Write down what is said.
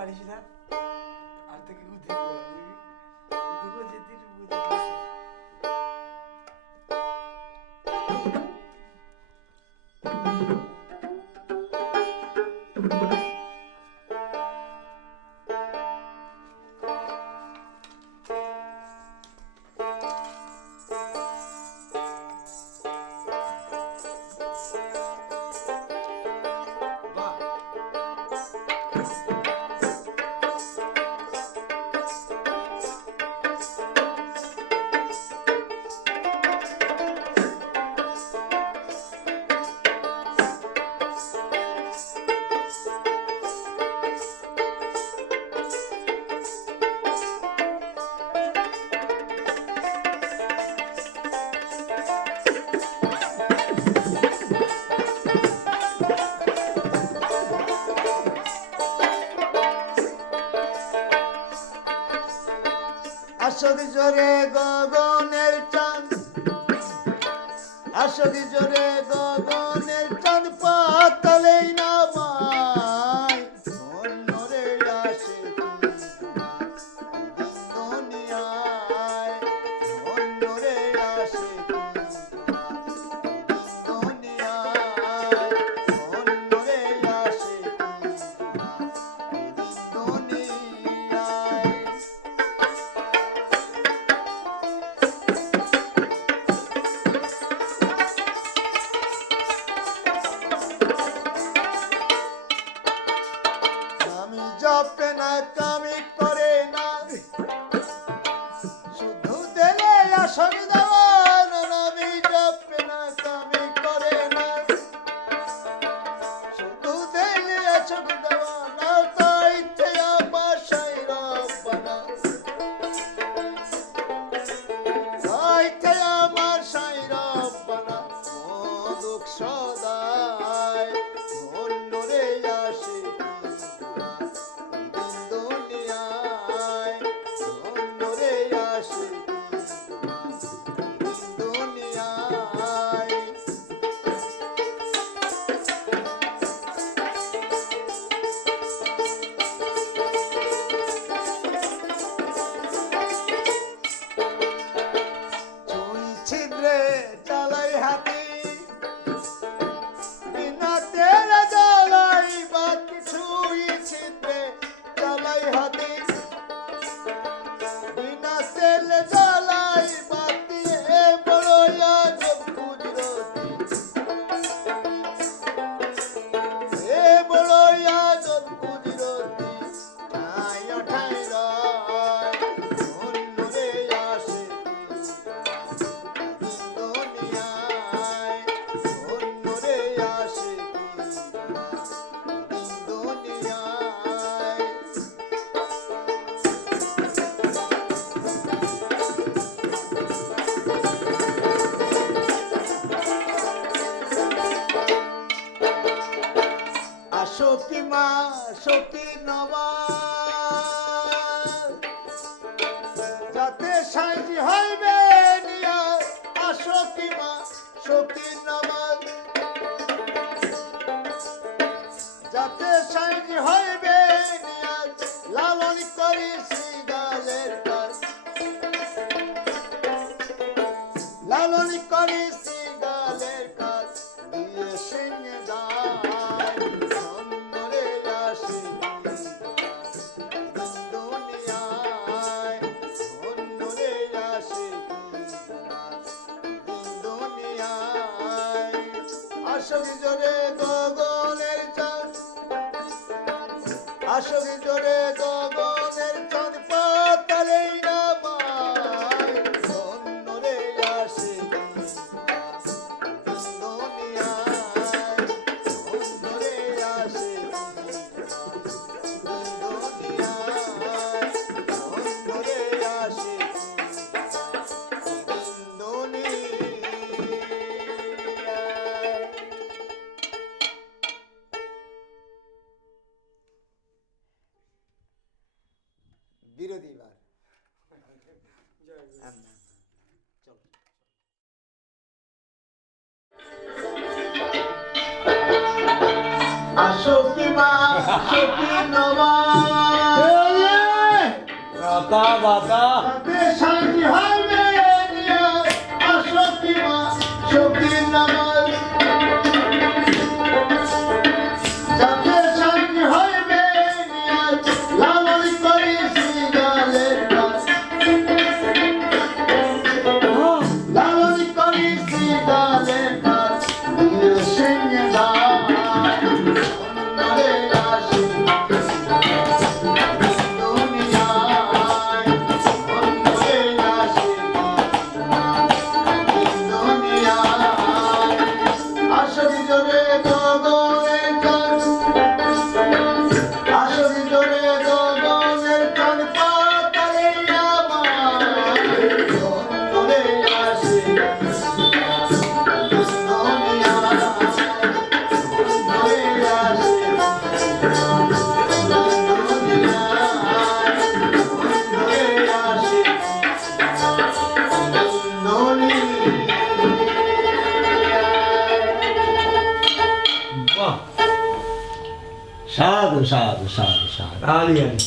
পারিস না আর তোকে উঠে যেতে বুঝে আসক জোরে গগনের চাঁদ আসক জোরে গগনের চাঁদ পাতালেই না মায় অন্যরে আসে দুনিয়ায় অন্যরে আসে দুনিয়ায় অন্যরে আসে দুনিয়ায় জপে না কামি করে না শুধু দিলে আসন দেওয়ান আমি জপে না কামি করে না শুধু দিলে আসন দেওয়ান তাই থেয়া বাসাই রব্বানা তাই থেয়া বাসাই রব্বানা ও দুঃখ সদায় অন্যরে আসে ছিদ্রে চালাই হাতি বিনা তেলে জ্বালাই বা কিছুই ছিদ্রে চালাই হাতি বিনা তেলে জ্বালাই বাতি এ বড় আজব কুদরতি এ বড় আজব কুদরতি ঠাই ঠাই রায় অন্যরে আসে সখী মা সখী নবাব যাতে সাইজি হইবে নিয়া সখী মা সখী নবাব যাতে সাইজি হইবে নিয়া লালন করি শ্রীগালের কাজ লালন করি শ্রীগালের কাজ দিয়ে সিংহে দায় আসক জোরে গগনের চাঁদ আসক জোরে গগনের চাঁদ পাতালেই না মায় অন্যরে আসে দুনিয়ায় অন্যরে আসে দুনিয়ায় অন্যরে আসে আসো কি মা আসো কি নমা বাতা বাতা তাতে শান্তি হবে নিয়া আসো কি মা আসো কি নমা যাতে শান্তি হবে নিয়া লালন করি শ্রীগালের কাজ লালন করি শ্রীগালের কাজ বীর সিংহ দাস অন্তরে আসি দুনিয়ায় অন্তরে আসি দুনিয়ায় আসবি জোরে গগনের কান আসবি জোরে গগনের কান পাতালে আমার অন্তরে আসি দুনিয়ায় অন্তরে আসি বাহ সাধু সাধু সাধু সাধু তালি আলি